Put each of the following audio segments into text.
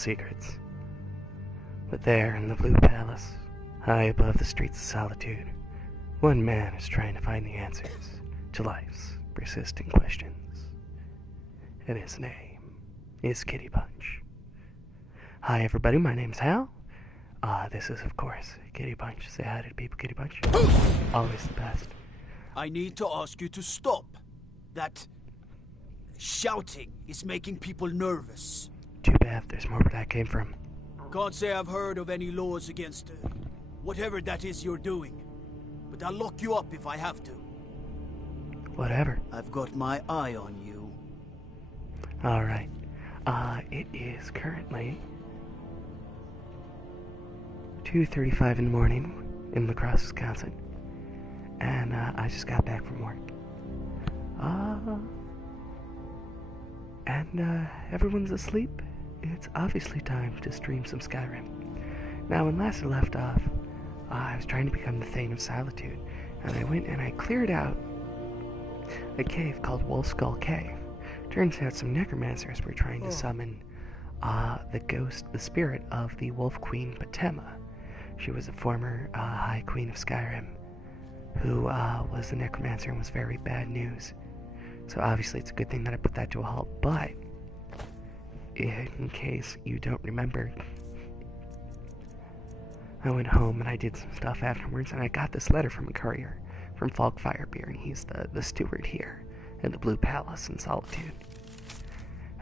secrets. But there in the Blue Palace, high above the streets of Solitude, one man is trying to find the answers to life's persistent questions. And his name is Kittypunch. Hi everybody, my name's Hal. This is of course Kittypunch. Say hi to the people, Kittypunch. Always the best. I need to ask you to stop. That shouting is making people nervous. Too bad, there's more where that came from. Can't say I've heard of any laws against whatever that is you're doing. But I'll lock you up if I have to. Whatever. I've got my eye on you. Alright. It is currently 2:35 in the morning in La Crosse, Wisconsin. And I just got back from work. Everyone's asleep. It's obviously time to stream some Skyrim. Now, when last I left off, I was trying to become the Thane of Solitude, and I went and I cleared out a cave called Wolf Skull Cave. Turns out some necromancers were trying to summon the spirit of the Wolf Queen Potema. She was a former High Queen of Skyrim, who was the necromancer and was very bad news. So obviously it's a good thing that I put that to a halt, but in case you don't remember, I went home and I did some stuff afterwards, and I got this letter from a courier from Falk Firebeard, and he's the steward here in the Blue Palace in Solitude.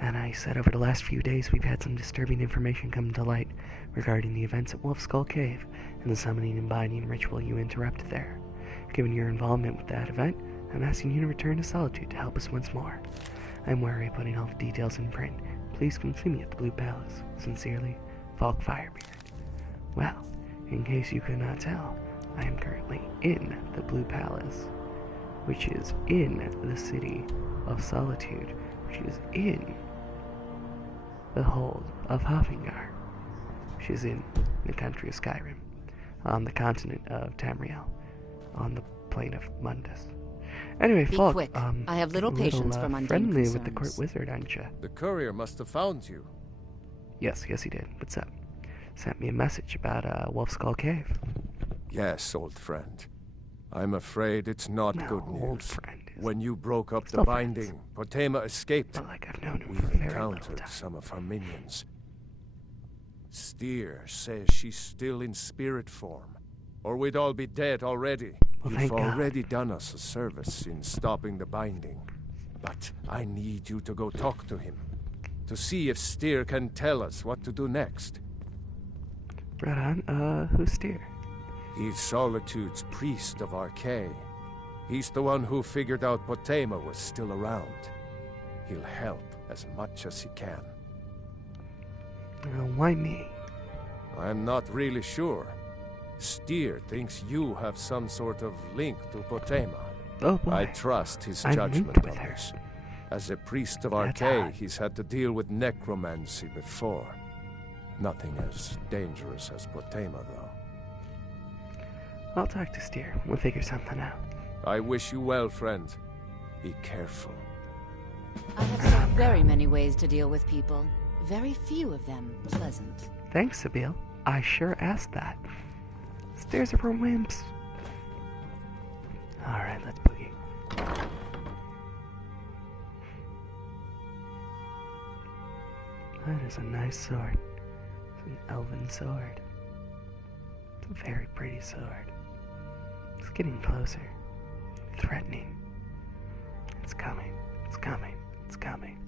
And I said over the last few days we've had some disturbing information come to light regarding the events at Wolf Skull Cave and the summoning and binding ritual you interrupted there. Given your involvement with that event, I'm asking you to return to Solitude to help us once more. I'm wary of putting all the details in print. Please come see me at the Blue Palace. Sincerely, Falk Firebeard. Well, in case you could not tell, I am currently in the Blue Palace, which is in the city of Solitude, which is in the hold of Haafingar, which is in the country of Skyrim, on the continent of Tamriel, on the plane of Mundus. Anyway, Falk, quick. I have little patience for mundane friendly concerns. with the court wizard, aren't you? The courier must have found you. Yes, he did. What's up? Sent me a message about Wolf Skull Cave. Yes, old friend. I'm afraid it's not good news. Old friend. When you broke up the Still binding, Potema escaped. Not like I've known him We've for very little encountered time. some of her minions. Steer says she's still in spirit form, or we'd all be dead already. Well, You've thank God. already done us a service in stopping the binding. But I need you to go talk to him, to see if Steer can tell us what to do next. Right on. Who's Steer? He's Solitude's priest of Archay. He's the one who figured out Potema was still around. He'll help as much as he can. Why me? I'm not really sure. Steer thinks you have some sort of link to Potema. Oh boy. I trust his I'm judgment linked with on her. this. As a priest of That's Archay, odd. he's had to deal with necromancy before. Nothing as dangerous as Potema, though. I'll talk to Steer. We'll figure something out. I wish you well, friend. Be careful. I have so very many ways to deal with people. Very few of them pleasant. Thanks, Sabine. I sure asked that. Stairs are for wimps. Alright, let's boogie. That is a nice sword. It's an elven sword. It's a very pretty sword. It's getting closer. Threatening. It's coming. It's coming. It's coming.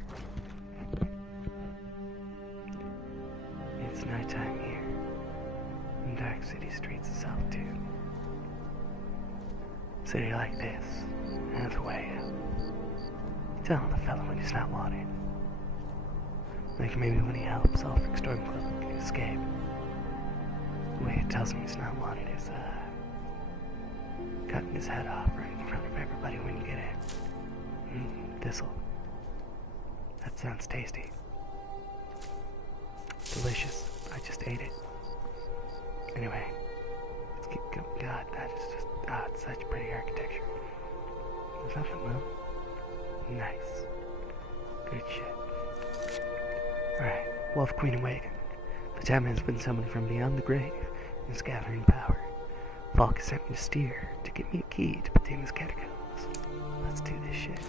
It's nighttime here in dark city streets of Solitude. City like this has a way of telling a fellow when he's not wanted. Like maybe when he helps Ulfric Stormcloak escape. The way it tells him he's not wanted is cutting his head off right in front of everybody when you get in. Thistle. That sounds tasty. Delicious. I just ate it. Anyway, let's keep going. God, that is just, it's such pretty architecture. Is that the moon? Nice. Good shit. Alright, Wolf Queen awaken. Potema has been summoned from beyond the grave and is gathering power. Falk has sent me to steer to get me a key to Potema's catacombs. Let's do this shit.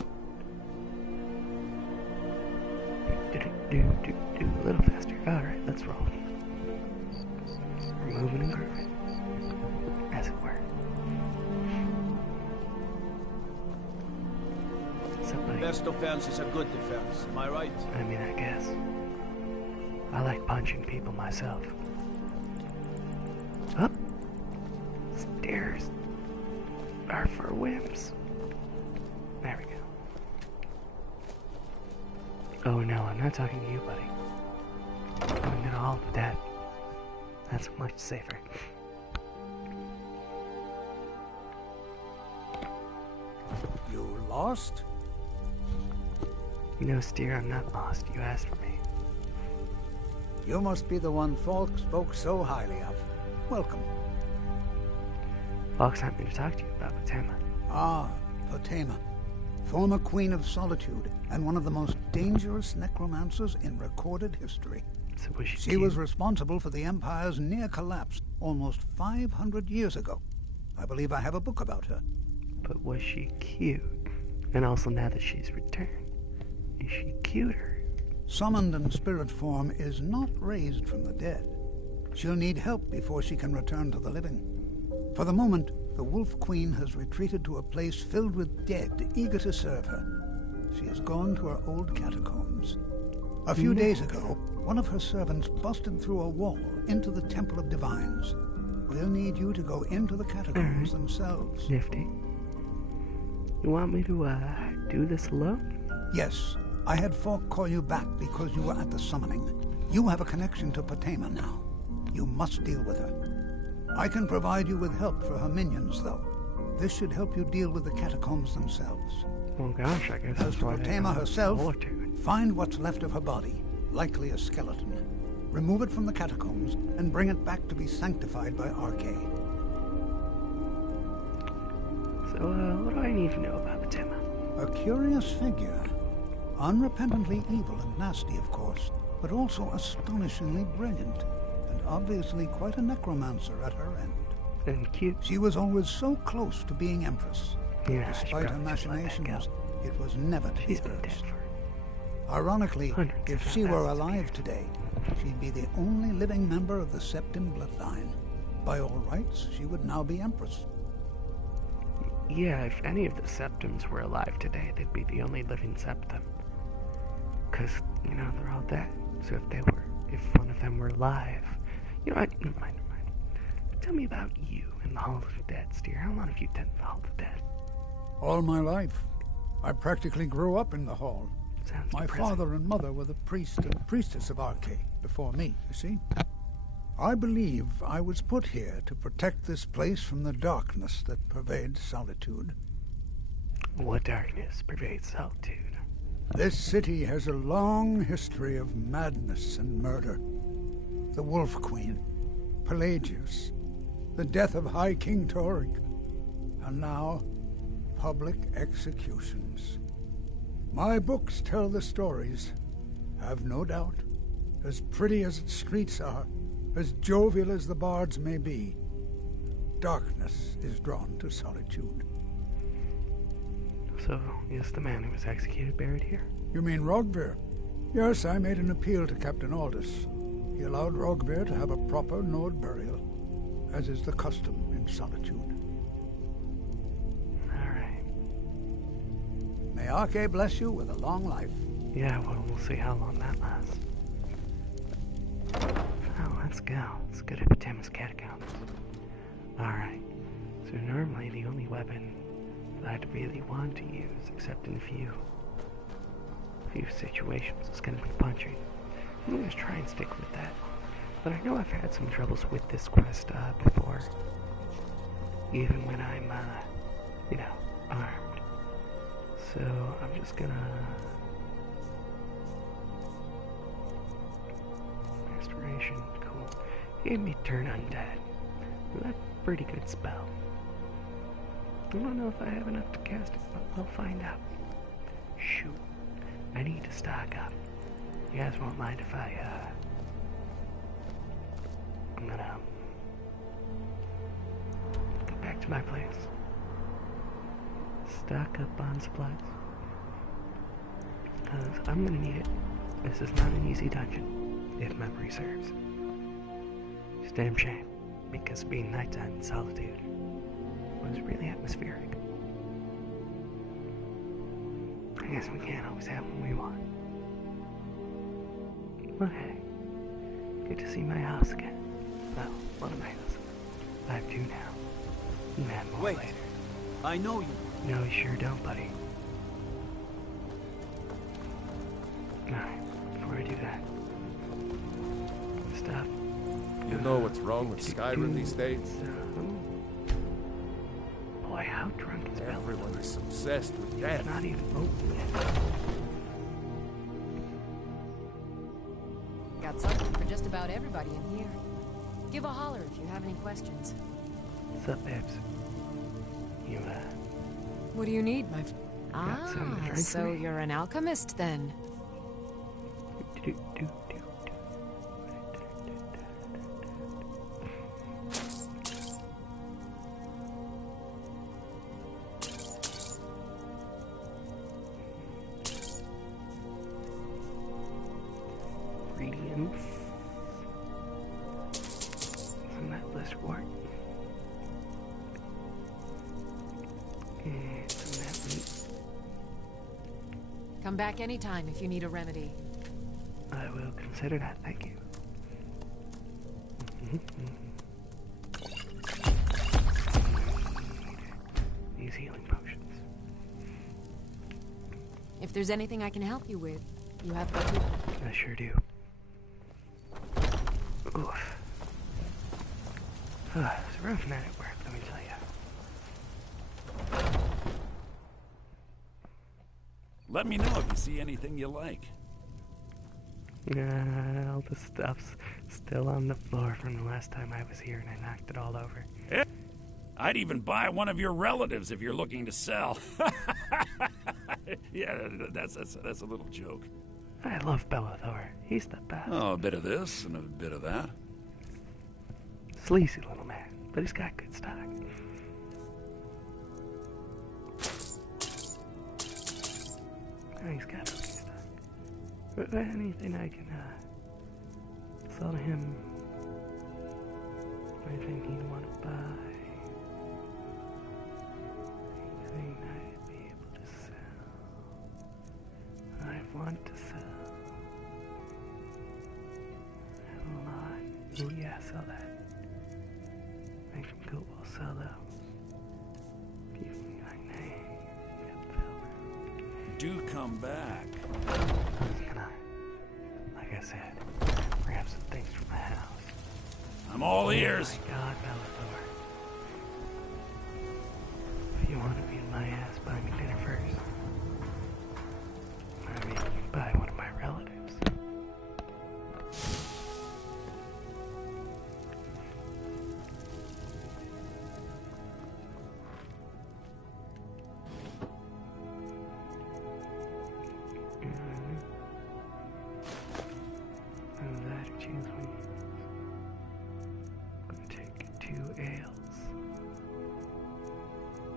Do. A little faster. Alright, let's roll. We're moving and grooving, as it were. Best offense is a good defense, am I right? I mean, I guess. I like punching people myself. Up. Stairs are for whims. There we go. Oh no, I'm not talking to you, buddy. I'm gonna haul the dead. That's much safer. You lost? No, Steer, I'm not lost. You asked for me. You must be the one Falk spoke so highly of. Welcome. Falk sent me to talk to you about Potema. Ah, Potema. Former Queen of Solitude, and one of the most dangerous necromancers in recorded history. So was She was responsible for the Empire's near collapse almost 500 years ago. I believe I have a book about her. But was she cute? And also now that she's returned, is she cuter? Summoned in spirit form is not raised from the dead. She'll need help before she can return to the living. For the moment, the Wolf Queen has retreated to a place filled with dead, eager to serve her. She has gone to her old catacombs. A few days ago, one of her servants busted through a wall into the Temple of Divines. We'll need you to go into the catacombs themselves. Nifty. You want me to, do this alone? Yes, I had Falk call you back because you were at the summoning. You have a connection to Potema now. You must deal with her. I can provide you with help for her minions, though. This should help you deal with the catacombs themselves. Oh gosh, I guess As that's to why they Potema call it herself, Solitude. find what's left of her body, likely a skeleton. Remove it from the catacombs and bring it back to be sanctified by Arche. So, what do I need to know about Potema? A curious figure. Unrepentantly evil and nasty, of course, but also astonishingly brilliant, and obviously quite a necromancer at her end. And cute. She was always so close to being Empress. Yeah, Despite her machinations, it was never to be She's been dead hers. for Ironically, hundreds if of she were thousands of alive years. today, she'd be the only living member of the Septim bloodline. By all rights, she would now be Empress. Yeah, if any of the Septums were alive today, they'd be the only living Septum. Because, you know, they're all dead. So if one of them were alive... You know what? Never mind. Tell me about you in the Hall of the Dead, Steer. How long have you been in the Hall of the Dead? All my life. I practically grew up in the hall. Sounds My depressing. father and mother were the priest and priestess of Arche before me, you see? I believe I was put here to protect this place from the darkness that pervades Solitude. What darkness pervades Solitude? This city has a long history of madness and murder. The Wolf Queen, Pelagius, the death of High King Torg, and now public executions. My books tell the stories, have no doubt. As pretty as its streets are, as jovial as the bards may be, darkness is drawn to Solitude. So, is the man who was executed buried here? You mean Rogvir? Yes, I made an appeal to Captain Aldous. He allowed Rogvir to have a proper Nord burial, as is the custom in Solitude. Alright. May Arche bless you with a long life. Yeah, well, we'll see how long that lasts. Oh, let's go. Let's go to Potema's catacombs. Alright. So normally the only weapon that I'd really want to use, except in a few situations, is going to be punching. I'm going to try and stick with that. But I know I've had some troubles with this quest before. Even when I'm, armed. So I'm just gonna... Restoration, cool. Gave me turn undead. That's a pretty good spell. I don't know if I have enough to cast it, but we'll find out. Shoot. I need to stock up. You guys won't mind if I, I'm gonna go back to my place. Stock up on supplies. Because I'm gonna need it. This is not an easy dungeon, if memory serves. It's a damn shame, because being nighttime in Solitude was really atmospheric. I guess we can't always have what we want. But hey, good to see my house again. Well, one of my houses. I have two now. And more Wait. later. I know you. No, you sure don't, buddy. Alright, before I do that, stuff. You know what's wrong with Skyrim these days? Boy, how drunk is Bella? Everyone is obsessed with It's death. not even open yet. Got something for just about everybody in here. Give a holler if you have any questions. What's up, babes? You, What do you need, my got something to drink for so me? you're an alchemist then? do, do, do, do. Ingredients. On that list, wart. And some of that meat. Come back anytime if you need a remedy. I will consider that, thank you. These healing potions. If there's anything I can help you with, you have but to. I sure do. Oof. It's a rough night at work, let me tell you. Let me know if you see anything you like. All the stuff's still on the floor from the last time I was here and I knocked it all over. Eh, I'd even buy one of your relatives if you're looking to sell. Yeah, that's a little joke. I love Bellathor. He's the best. Oh, a bit of this and a bit of that. Sleazy little man, but he's got good stock. Oh, he's got okay stock. But anything I can sell to him. Anything he'd want to buy. Anything I'd be able to sell. I want to sell. A lot. Oh yeah, sell that. Make them cool, I'll sell those. Give me my name. Do come back. I was gonna, like I said, grab some things from the house. I'm all ears. Oh my God, Bellathor. If you want to beat my ass, buy me dinner first. I mean, buy one of my relatives. And that choose one. I'm gonna take 2 ales.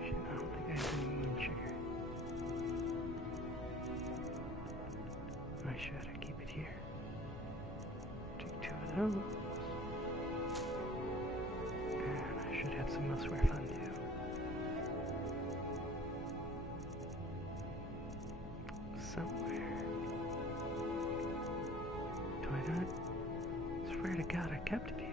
Shit, I don't think I have any moon sugar. I should. I keep it here. Take 2 of those. And I should have some elsewhere fun too. Somewhere. Do I not? Swear to God, I kept it here.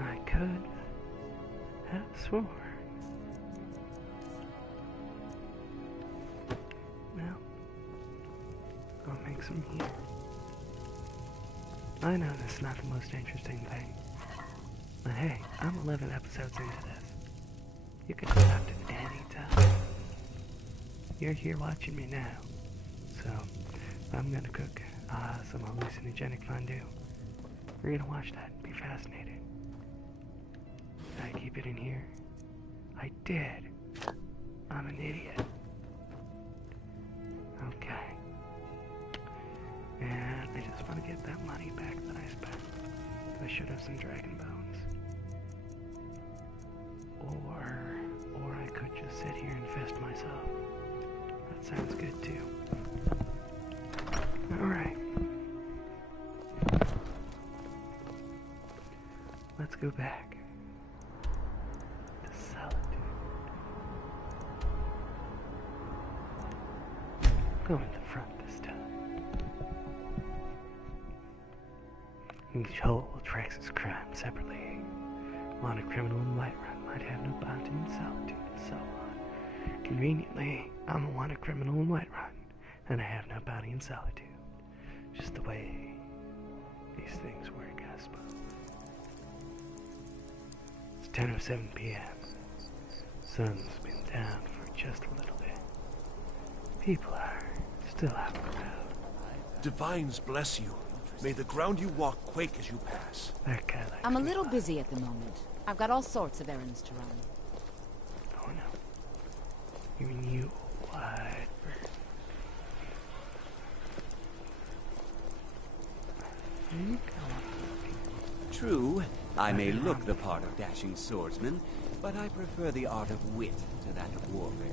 I could have sworn. Well, I'll make some here. I know this is not the most interesting thing. But hey, I'm 11 episodes into this. You can stop at any time. You're here watching me now. So, I'm gonna cook some hallucinogenic fondue. We're gonna watch that and be fascinated. Did I keep it in here? I did. I'm an idiot. get that money back that I spent. I should have some dragon bones. Or I could just sit here and fist myself. That sounds good too. Alright. Let's go back to Solitude. Go in the front this time. Each hole tracks its crime separately. Wanted criminal in Whiterun might have no bounty in Solitude, and so on. Conveniently, I'm a wanted criminal in Whiterun, and I have no bounty in Solitude. Just the way these things work, I suppose. It's 10:07 p.m. Sun's been down for just a little bit. People are still out and about. Divines bless you. May the ground you walk quake as you pass. That guy likes I'm a me little lot. busy at the moment. I've got all sorts of errands to run. Oh no. You mean you wide bird. You go on. True, I may look the part of dashing swordsman, but I prefer the art of wit to that of warfare.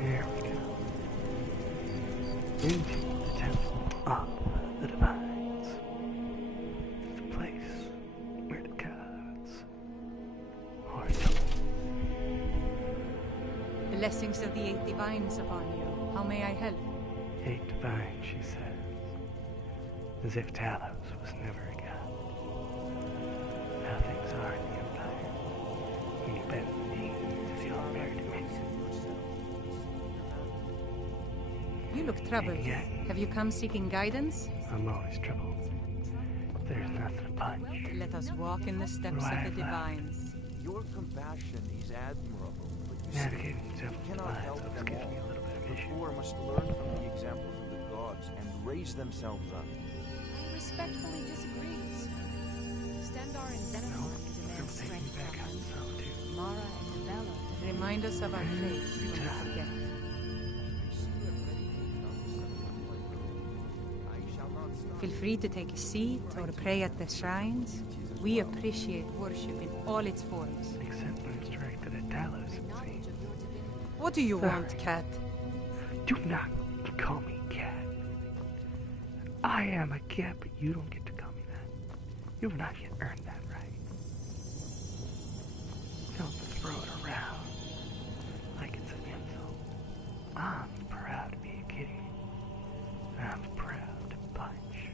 Here we go. Into the temple of the divines. The place where the gods are told. Blessings of the 8 divines upon you. How may I help? 8 divine, she says. As if Talos was never a god. How things are in the Empire. When you bend the knee to the all-American man. You look troubled. Yeah. Have you come seeking guidance? I'm always troubled. There's nothing to punch. Let us walk in the steps of the divines. Your compassion is admirable, but you Navigating the temple cannot divines help always them gives me a all. little bit of The issue. poor must learn from the example of the gods and raise themselves up. I respectfully disagree, sir. Stendar and No, Xenomorph I'm demand taking strength you back from out us. in Solitude. Mara and Bella. Remind us of our place when we forget. Feel free to take a seat or pray at the shrines. We appreciate worship in all its forms. Except when it's directed at Talos, it seems. What do you Sorry. want, cat? Do not call me cat. I am a cat, but you don't get to call me that. You have not yet earned that right. Don't throw it around like it's an insult. I'm proud to be a kitty. I'm proud to punch.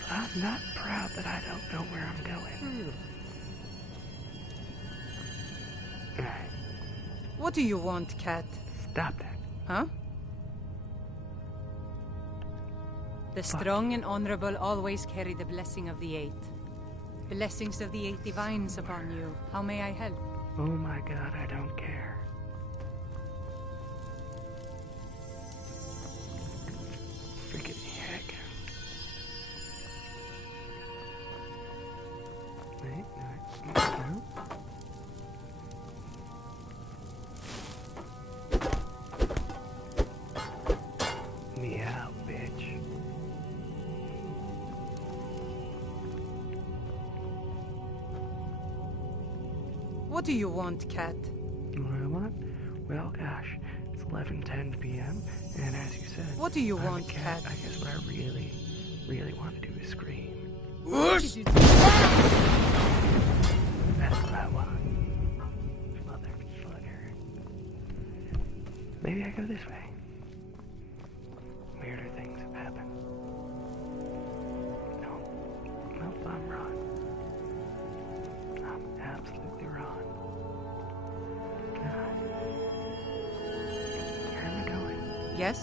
But I'm not proud that I don't know where I'm going. Alright, What do you want, cat? stop that. Huh? The strong and honorable always carry the blessing of the 8. Blessings of the 8 divines upon you. How may I help? Oh my god, I don't care. Freaking heck. Wait, no. Meow, bitch. What do you want, cat? What do I want? Well, gosh, it's 11:10 p.m. and as you said, What do you I'm a want, cat? I guess what I really, really want to do is scream. What? That's what I want. Motherfucker. Maybe I go this way. Weirder things have happened. Nope, I'm wrong. I'm absolutely wrong. God. Where am I going? Yes?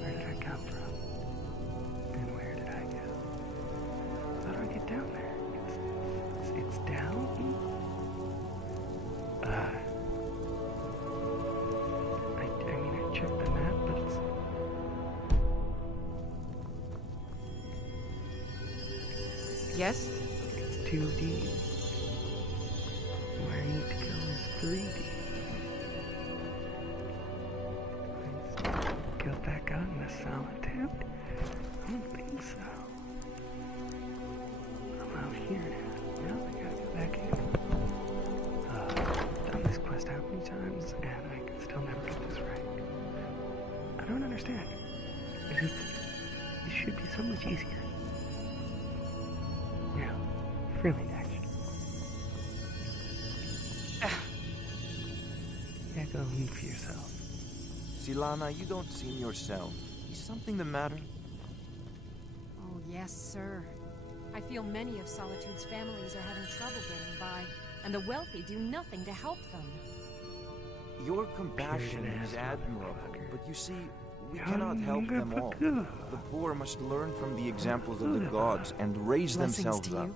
Where did I come from? And where did I go? How do I get down there? It's down? I mean, I checked the map, but it's... Yes? It's 2D. Where I need to go is 3D. Let's go back out into Solitude. I don't think so. I'm out here now. Now I gotta go back in. Done this quest how many times, and I can still never get this right. I don't understand. It should be so much easier. Yeah, really, actually. Yeah, go look for yourself. Silana, you don't seem yourself. Is something the matter? Oh, yes, sir. I feel many of Solitude's families are having trouble getting by, and the wealthy do nothing to help them. Your compassion is admirable, but you see, we cannot help them all. The poor must learn from the examples of the gods and raise themselves up.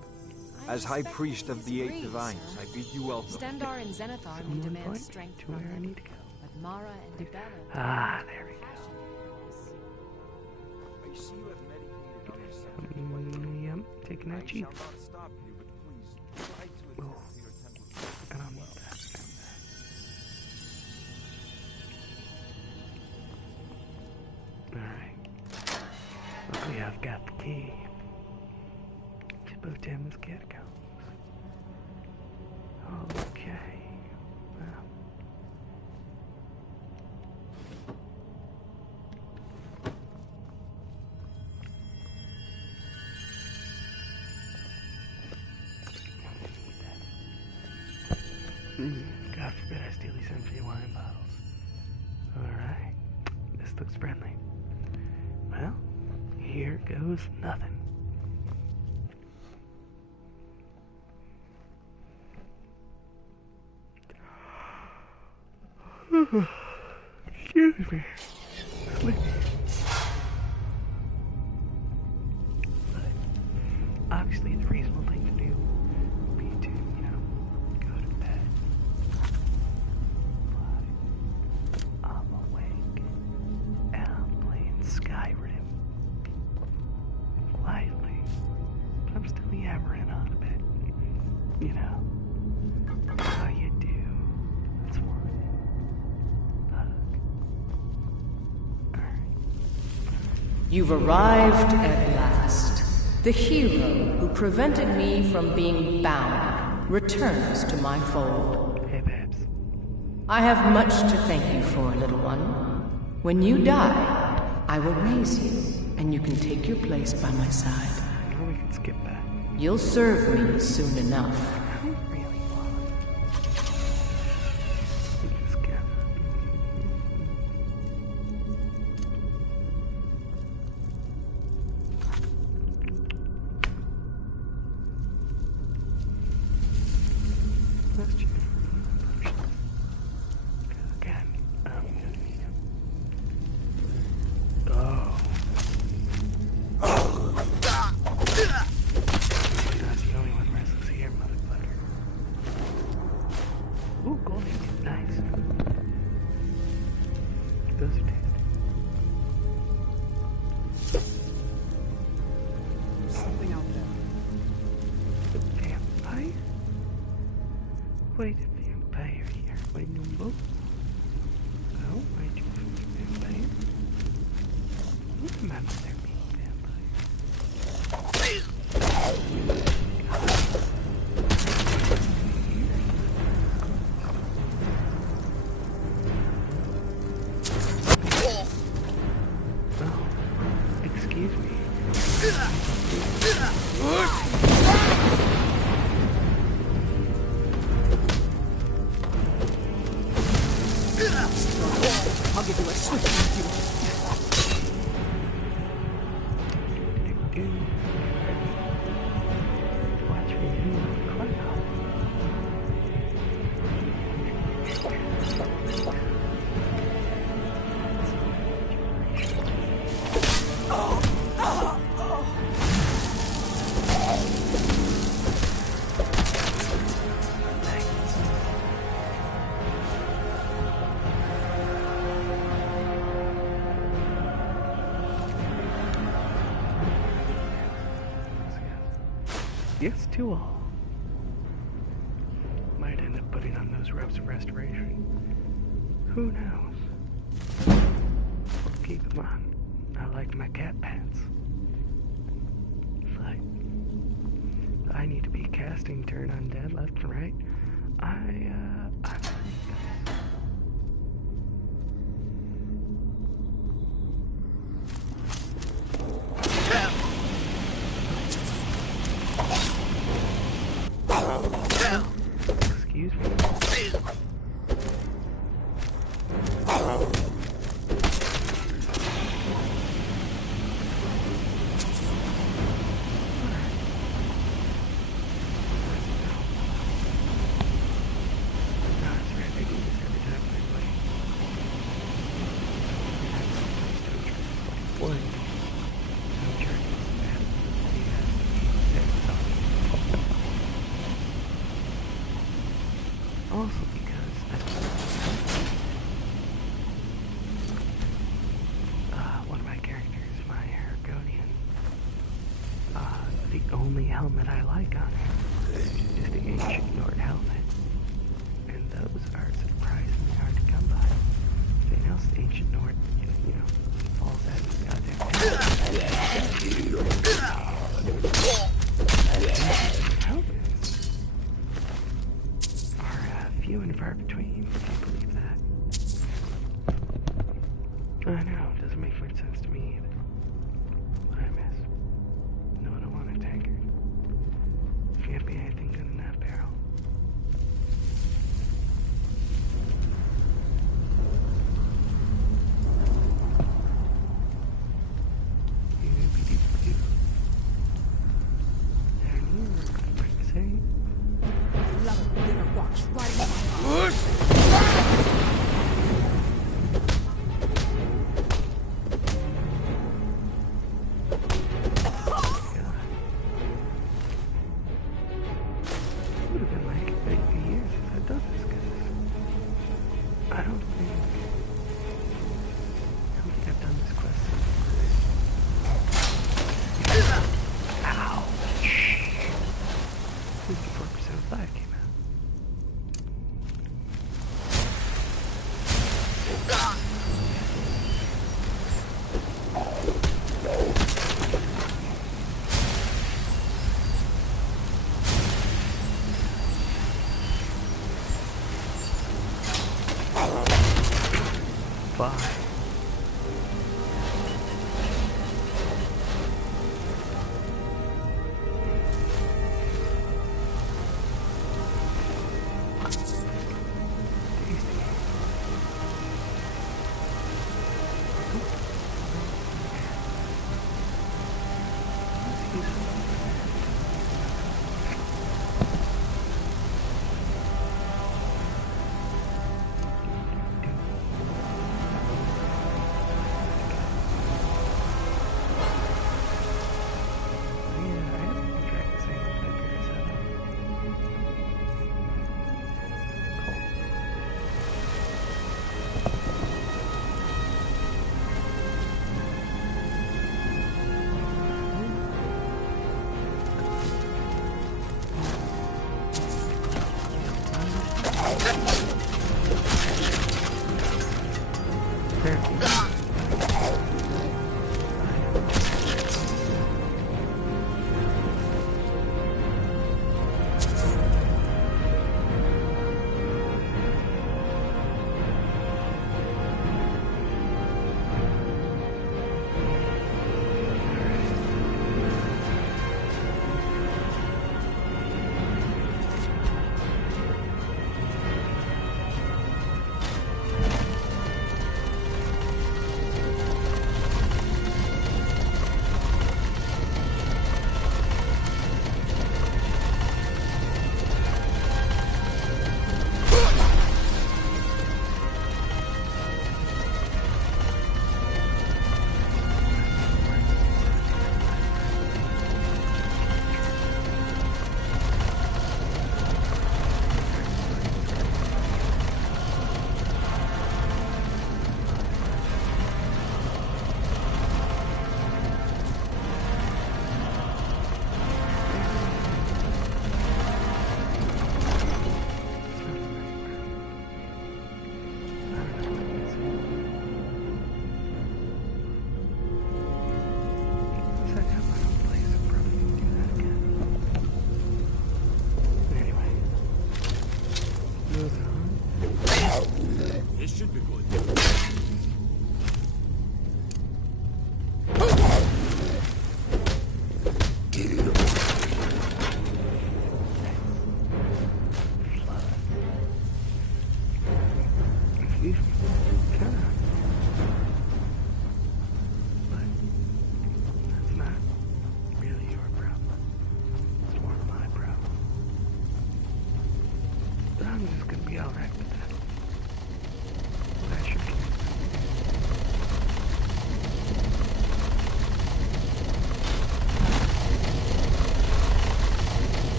As High Priest of the Eight Divines, I bid you welcome. Stendar and Zenithar may demand strength from them, but Mara and Debella... Ah, there we go. I see you have meditated on the subject. Yep, taking that cheap. I shall not stop you, but please try to attend to your temple. I don't need that. Alright. Luckily I've got the key. To Botem's catacombs. Okay. Well. God forbid I steal these empty wine bottles. Alright. This looks friendly. Well, here goes nothing. Excuse me. Sleepy. But obviously the reasonable thing to do would be to, go to bed. But I'm awake and I'm playing Skyrim. Quietly. But I'm still yammering on a bit. How you do. It's worth it. Alright. You've arrived at last. The hero who prevented me from being bound returns to my fold. Hey, babes. I have much to thank you for, little one. When you die, I will raise you, and you can take your place by my side. Well, we can skip that. You'll serve me soon enough. I don't really want we can skip. Let's check. Again, I'm gonna need him. Oh. Not the only one restless here, motherfucker. Ooh, gold ink. Nice. Those are tasty. Something out there. A vampire? Wait, a vampire here. Wait, no boat. Oh, wait, you vampire? What's the matter with there being vampire? Oh, excuse me. I'll give you a swift review. Watch me do quite hard. Yes to all. Might end up putting on those robes of restoration. Who knows? Well, keep them on. I like my cat pants. But I need to be casting turn undead left and right. Excuse me. Also because one of my characters, my Argonian, the only helmet I like on him is the ancient Nord helmet. And those are surprisingly hard to come by. Anything else, the ancient Nord, you know, falls out of the goddamn helmets are few and far between, if you believe that. I know, it doesn't make much sense to me either. What I miss. No, I don't want a tankard. Can't be anything good in that barrel. Would have been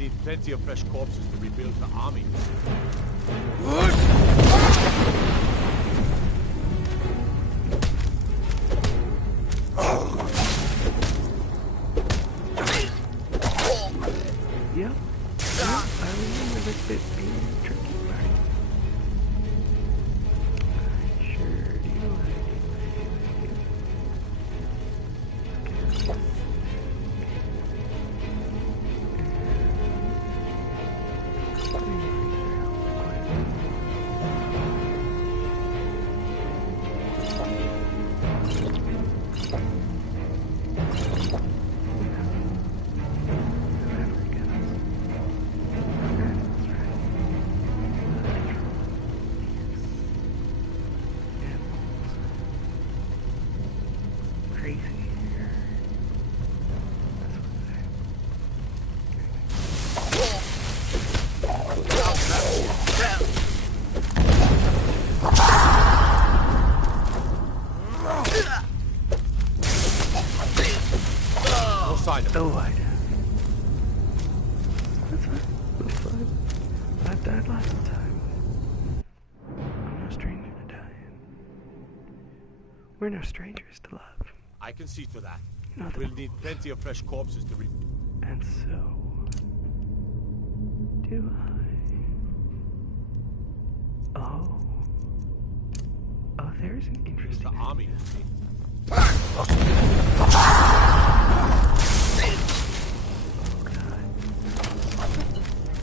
need plenty of fresh corpses to rebuild the army. Yep. I remember this bit being tricky, right? I sure do. Oh, I did. That's fine. That's fine. I died lots of times. I'm no stranger to dying. We're no strangers to love. I can see to that. No, we'll need plenty of fresh corpses to And so... do I... Oh. Oh, there's an interesting... The army.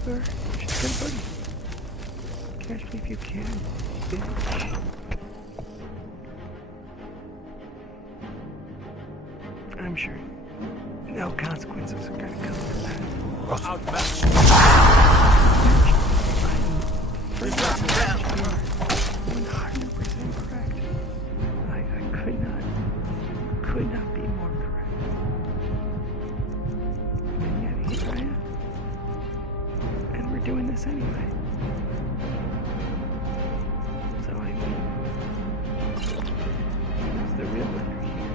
Sir, she's good buddy. Catch me if you can, bitch. I'm sure no consequences are gonna come from that. Outmatched. I'm 100% correct. I could not be more correct. And yet here I am. And we're doing this anyway. So I mean, who's the real winner here?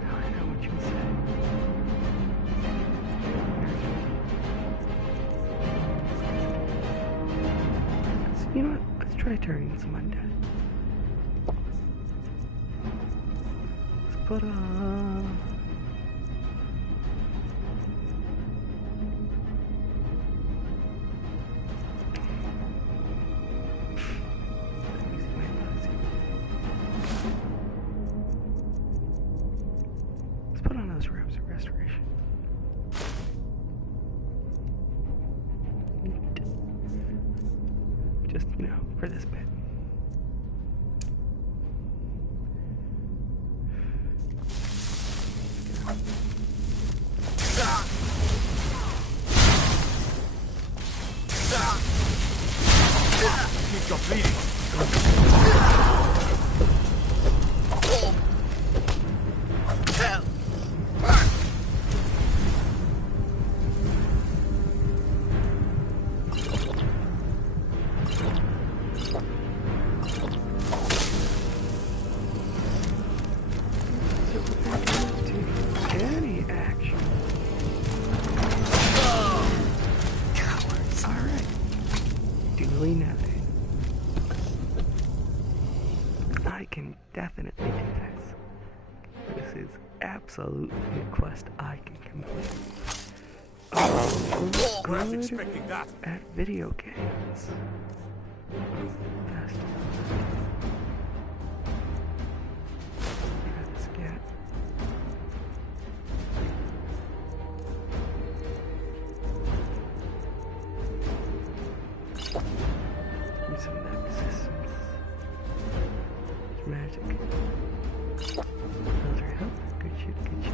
Now I know what you'll say. So, you know what? Let's try turning some undead. Let's put robes of restoration. Just, you know, for this bit. Keep your bleeding. Absolutely a quest I can complete. Oh, weren't expecting that. At video games. Best. Let's get. Give me some of that resistance. Magic. Military help. Good shit, good shit.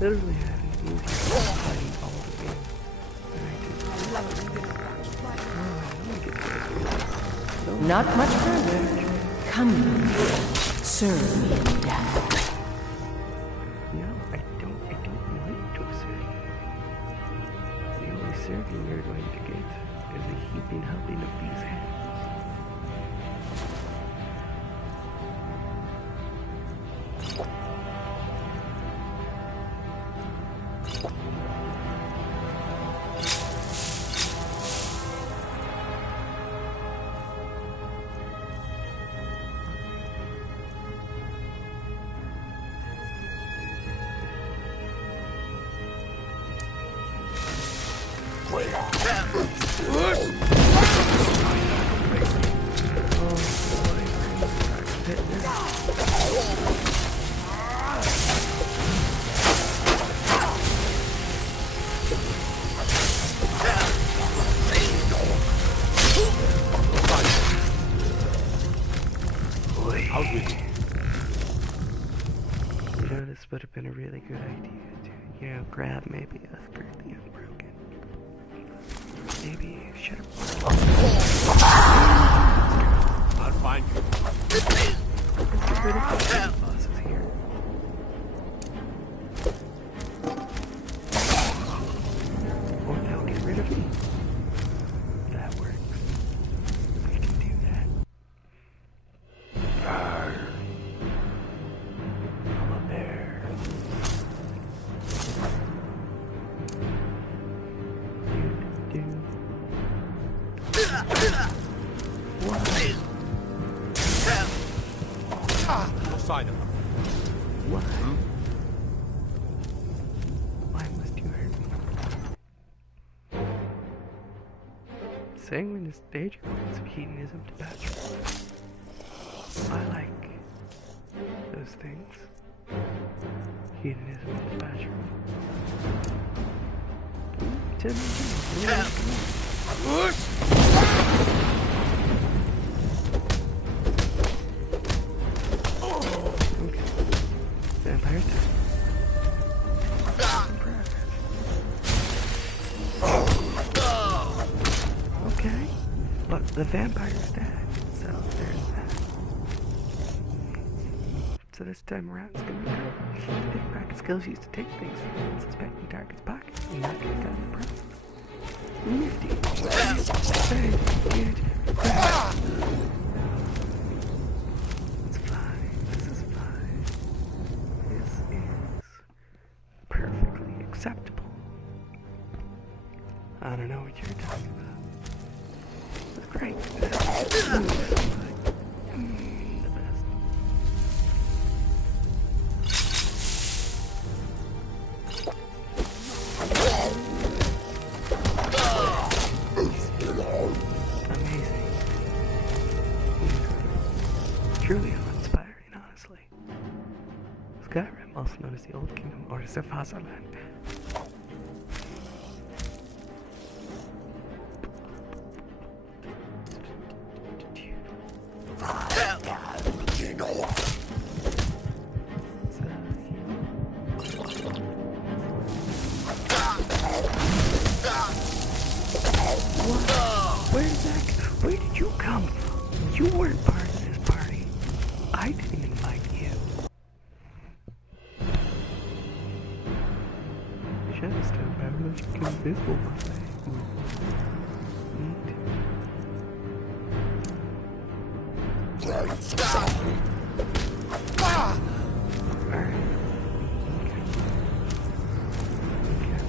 Literally having easier fighting all the way. Not much further. Come, serve me in death. No, I don't want to serve you. The only serving you're going to get is a heaping helping of these hands. You know, this would have been a really good idea to, you know, grab maybe a third the unbroken. Maybe should have. I'll find you. Let's get rid of the bosses here. Or they'll get rid of me. That works. We can do that. Arr. I'm a bear. No sign of them. Why? Why must you hurt me? Sanguine is danger points of hedonism to Patrick. I like those things. Hedonism to Patrick. Okay. Vampire attack. Okay. But the vampire's dead, so there's that. So this time around it's gonna be good. Pickpocket skills used to take things from unsuspecting target's pockets and not get done in the process. Nifty. Very good. It's fine. This is fine. This is perfectly acceptable. I don't know what you're talking about. It's great. The best. Amazing. Truly awe-inspiring, honestly. Skyrim, also known as the Old Kingdom or as Haafingar. Where did you come from? You weren't part of this party. I didn't invite you. Shadowstone biologic invisible one day. Alright. Okay.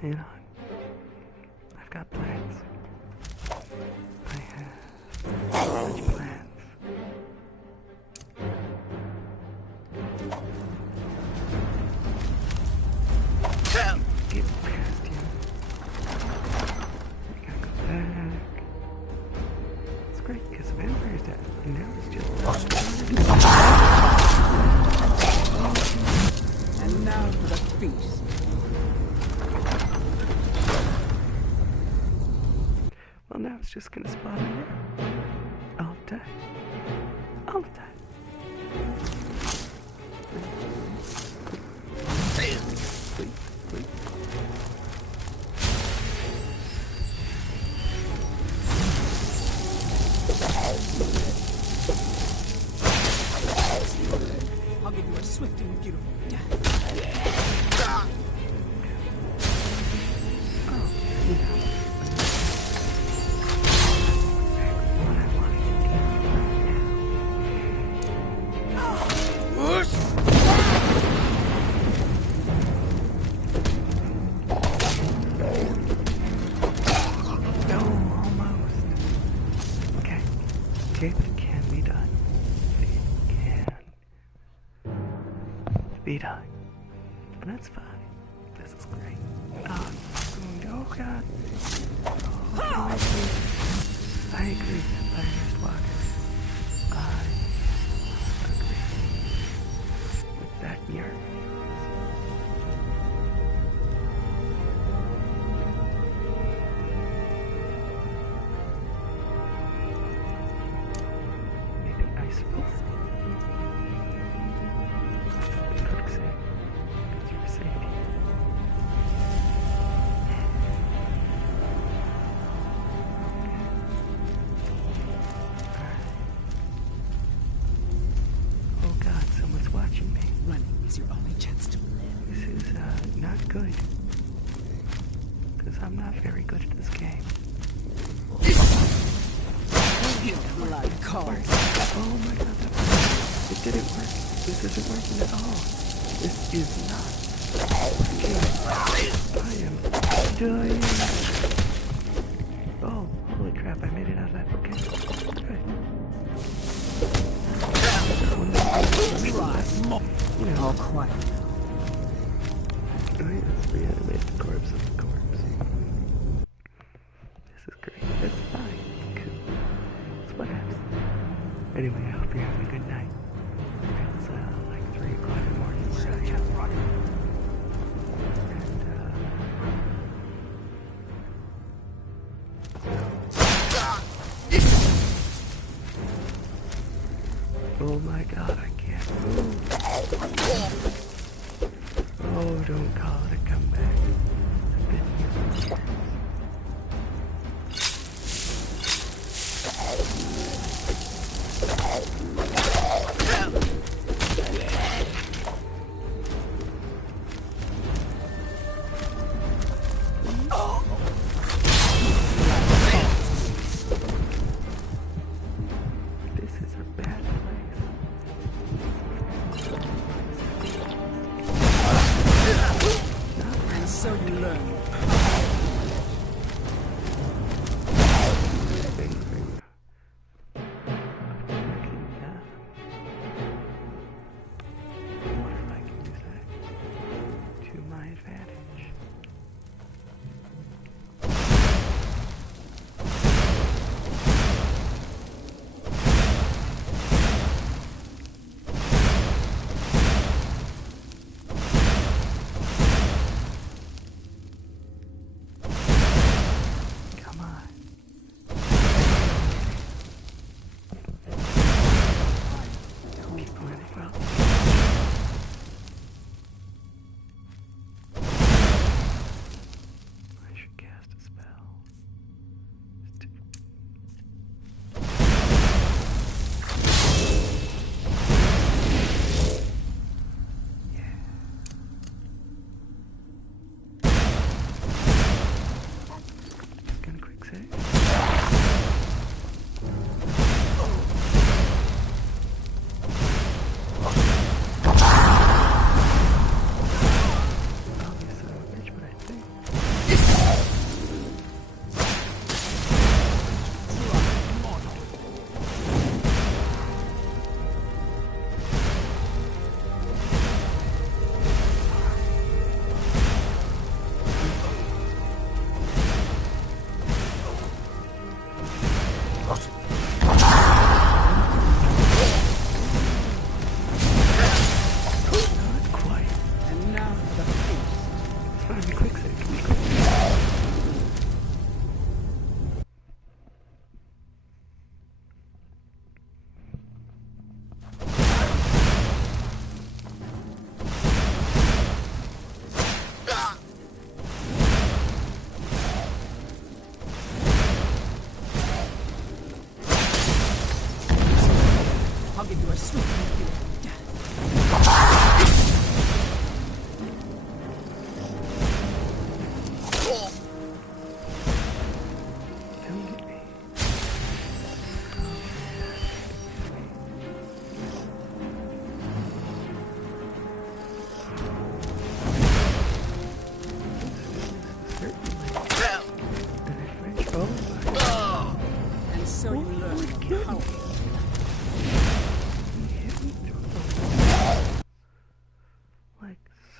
Hang on. I've got plans. I have such plans. Get past you. We gotta go back. It's great because the vampire's dead. And now it's just And now for the feast. Well, now it's just gonna spawn in there. All the time. All the time. swift and beautiful death. Okay, but it can be done. It can be done. But that's fine. This is great. Oh god. Oh, I agree. Fighters, walkers. I agree with that mirror. Good. Because I'm not very good at this game. Blood card. Oh my god, it didn't work. This isn't working at all. This is not working. I am dying. Oh, holy crap, I made it out of that. Okay. Good. All quiet. Oh yes, reanimate the corpse of the corpse. This is great. It's fine. Cool. It's what happens. Anyway, I hope you're having a good night. It's like 3 o'clock in the morning where I am. And oh my god, I can't move. Oh, don't call it a comeback. I've been here for years. This is a bad place. And so you learn. What if I can use that to my advantage?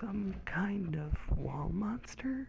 some kind of wall monster?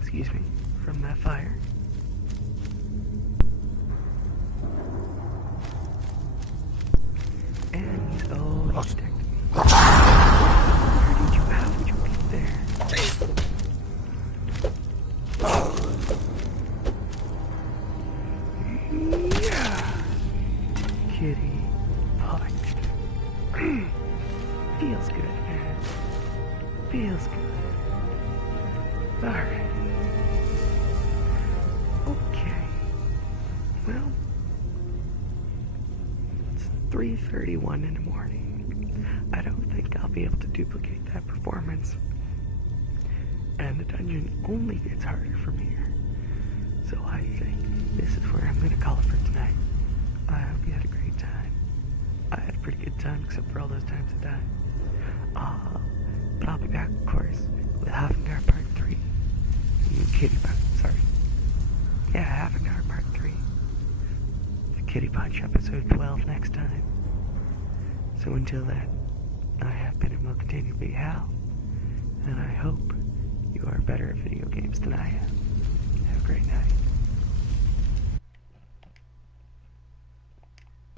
Excuse me, from that fire. And he's detected me. Where did you, how did you get there? Yeah. Kitty punched. Feels good, man. Feels good. Alright. Okay. Well, it's 3:31 in the morning. I don't think I'll be able to duplicate that performance. And the dungeon only gets harder from here. So I think this is where I'm gonna call it for tonight. I hope you had a great time. I had a pretty good time, except for all those times I died. But I'll be back, of course, with Haafingar Part 3. Kittypunch, sorry. Yeah, Haafingar Part 3. The Kittypunch episode 12 next time. So until then, I have been and will continue to be Hal, and I hope you are better at video games than I am.